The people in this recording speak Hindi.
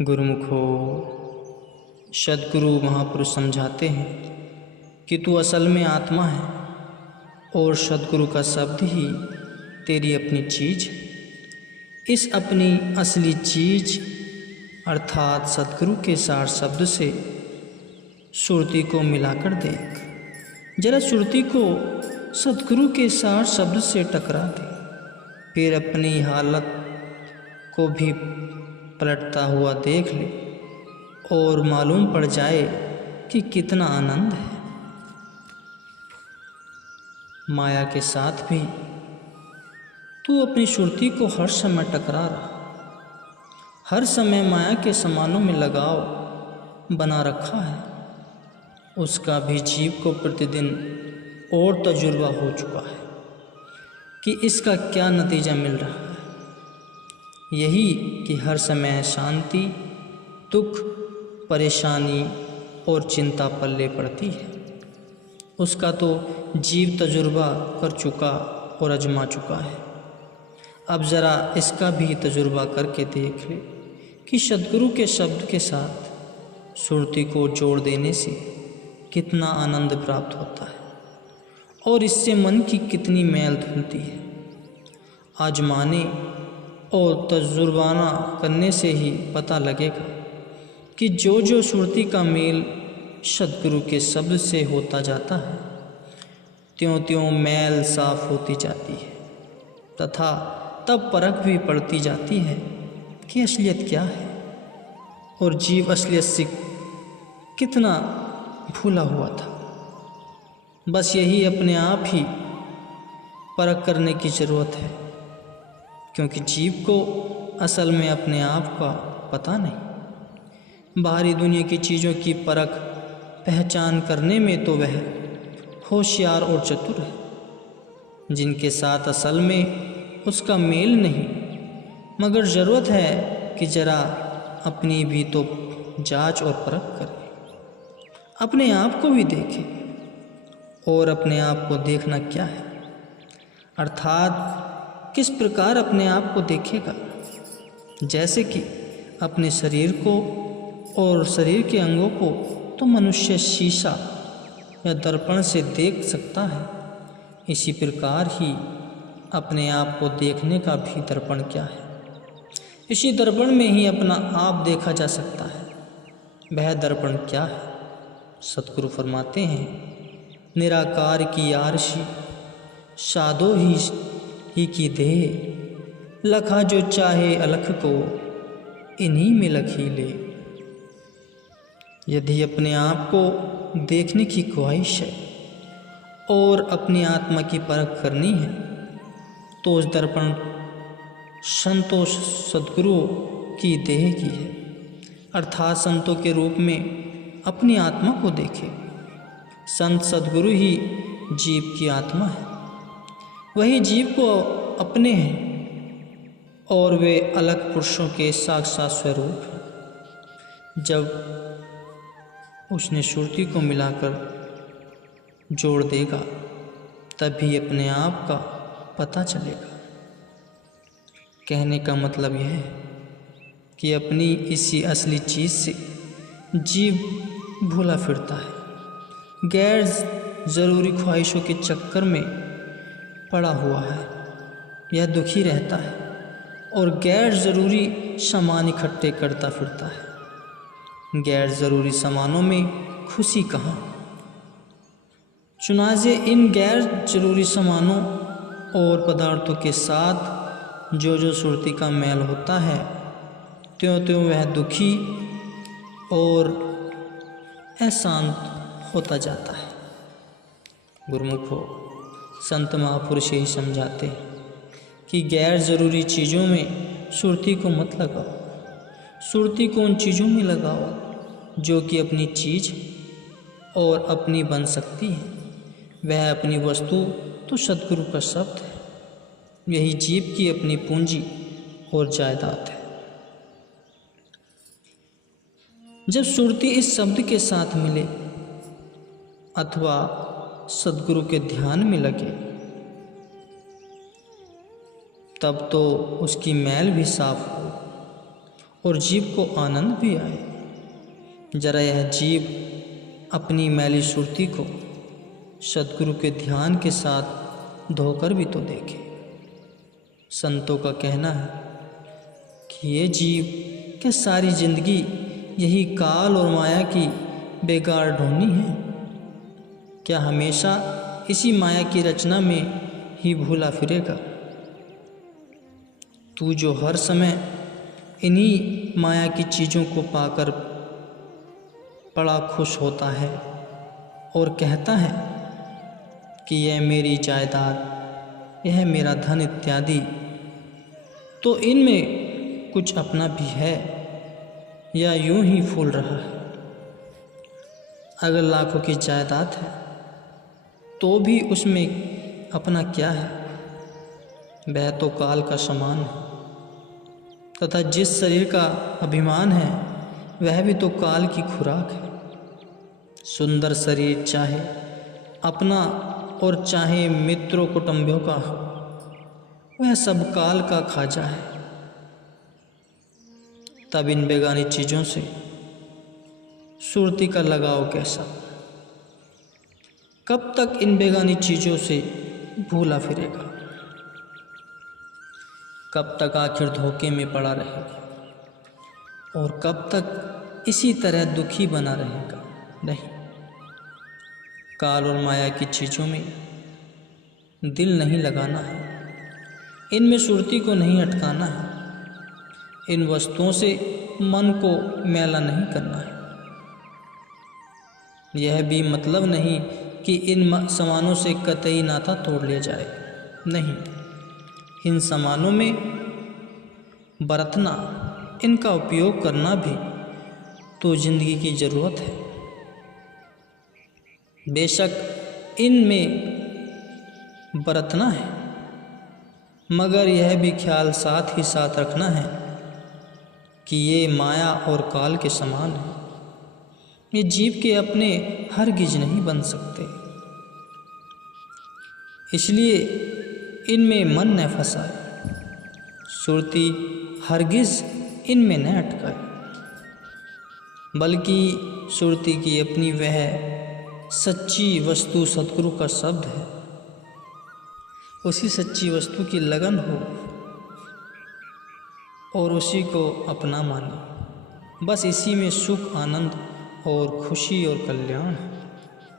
गुरुमुखो, सद्गुरु महापुरुष समझाते हैं कि तू असल में आत्मा है और सद्गुरु का शब्द ही तेरी अपनी चीज़ है। इस अपनी असली चीज़ अर्थात सद्गुरु के सार शब्द से सुरती को मिलाकर देख। जरा सुरती को सद्गुरु के सार शब्द से टकरा दे, फिर अपनी हालत को भी पलटता हुआ देख ले और मालूम पड़ जाए कि कितना आनंद है। माया के साथ भी तू अपनी सुरती को हर समय टकरा रहा, हर समय माया के समानों में लगाव बना रखा है। उसका भी जीव को प्रतिदिन और तजुर्बा हो चुका है कि इसका क्या नतीजा मिल रहा है। यही कि हर समय शांति, दुख, परेशानी और चिंता पल्ले पड़ती है। उसका तो जीव तजुर्बा कर चुका और आजमा चुका है। अब ज़रा इसका भी तजुर्बा करके देख ले कि सद्गुरु के शब्द के साथ सुरती को जोड़ देने से कितना आनंद प्राप्त होता है और इससे मन की कितनी मैल धुलती है। आजमाने और तजुर्बाना करने से ही पता लगेगा कि जो जो सुरती का मेल सद्गुरु के शब्द से होता जाता है, त्यों त्यों मैल साफ होती जाती है तथा तब परख भी पड़ती जाती है कि असलियत क्या है और जीव असलियत से कितना भूला हुआ था। बस यही अपने आप ही परख करने की ज़रूरत है, क्योंकि जीव को असल में अपने आप का पता नहीं। बाहरी दुनिया की चीज़ों की परख पहचान करने में तो वह होशियार और चतुर है, जिनके साथ असल में उसका मेल नहीं। मगर ज़रूरत है कि ज़रा अपनी भी तो जांच और परख करे, अपने आप को भी देखे। और अपने आप को देखना क्या है, अर्थात किस प्रकार अपने आप को देखेगा। जैसे कि अपने शरीर को और शरीर के अंगों को तो मनुष्य शीशा या दर्पण से देख सकता है, इसी प्रकार ही अपने आप को देखने का भी दर्पण क्या है। इसी दर्पण में ही अपना आप देखा जा सकता है। वह दर्पण क्या है? सतगुरु फरमाते हैं, निराकार की आरशी साधो ही की देह, लखा जो चाहे अलख को इन्हीं में लखी ले। यदि अपने आप को देखने की ख्वाहिश है और अपनी आत्मा की परख करनी है, तो उस दर्पण संतोष सद्गुरु की देह की है, अर्थात संतों के रूप में अपनी आत्मा को देखे। संत सद्गुरु ही जीव की आत्मा है, वही जीव को अपने हैं और वे अलग पुरुषों के साक्षात स्वरूप हैं। जब उसने सुरती को मिलाकर जोड़ देगा, तभी अपने आप का पता चलेगा। कहने का मतलब यह है कि अपनी इसी असली चीज़ से जीव भूला फिरता है, गैर ज़रूरी ख्वाहिशों के चक्कर में पड़ा हुआ है। यह दुखी रहता है और गैर ज़रूरी सामान इकट्ठे करता फिरता है। गैर ज़रूरी सामानों में खुशी कहाँ? चुनाचे इन गैर ज़रूरी सामानों और पदार्थों के साथ जो जो सुरती का मेल होता है, त्यों त्यों वह दुखी और अशांत होता जाता है। गुरुमुखो, संत महापुरुष यही समझाते हैं कि गैर ज़रूरी चीज़ों में सुरती को मत लगाओ। सुरती को उन चीज़ों में लगाओ जो कि अपनी चीज़ और अपनी बन सकती है। वह अपनी वस्तु तो सद्गुरु का शब्द है, यही जीव की अपनी पूंजी और जायदाद है। जब सुरती इस शब्द के साथ मिले अथवा सद्गुरु के ध्यान में लगे, तब तो उसकी मैल भी साफ हो और जीव को आनंद भी आए। जरा यह जीव अपनी मैली सुरती को सद्गुरु के ध्यान के साथ धोकर भी तो देखे। संतों का कहना है कि ये जीव क्या सारी जिंदगी यही काल और माया की बेकार ढूंढनी है? क्या हमेशा इसी माया की रचना में ही भूला फिरेगा? तू जो हर समय इन्हीं माया की चीज़ों को पाकर बड़ा खुश होता है और कहता है कि यह मेरी जायदाद, यह मेरा धन इत्यादि, तो इनमें कुछ अपना भी है या यूं ही फूल रहा है? अगर लाखों की जायदाद है तो भी उसमें अपना क्या है? वह तो काल का समान है, तथा जिस शरीर का अभिमान है वह भी तो काल की खुराक है। सुंदर शरीर चाहे अपना और चाहे मित्रों कुटुंबियों का हो, वह सब काल का खाजा है। तब इन बेगानी चीज़ों से सुरती का लगाव कैसा? कब तक इन बेगानी चीज़ों से भूला फिरेगा? कब तक आखिर धोखे में पड़ा रहेगा? और कब तक इसी तरह दुखी बना रहेगा? नहीं, काल और माया की चीज़ों में दिल नहीं लगाना है, इनमें सुरती को नहीं अटकाना है, इन वस्तुओं से मन को मैला नहीं करना है। यह भी मतलब नहीं कि इन सामानों से कतई नाता तोड़ लिया जाए। नहीं, इन सामानों में बरतना, इनका उपयोग करना भी तो जिंदगी की ज़रूरत है। बेशक इनमें बरतना है, मगर यह भी ख्याल साथ ही साथ रखना है कि ये माया और काल के समान है। ये जीव के अपने हरगिज नहीं बन सकते, इसलिए इनमें मन न फंसाए, सुरती हरगिज इनमें न अटकाए, बल्कि सुरती की अपनी वह सच्ची वस्तु सद्गुरु का शब्द है, उसी सच्ची वस्तु की लगन हो और उसी को अपना माने। बस इसी में सुख, आनंद और खुशी और कल्याण है।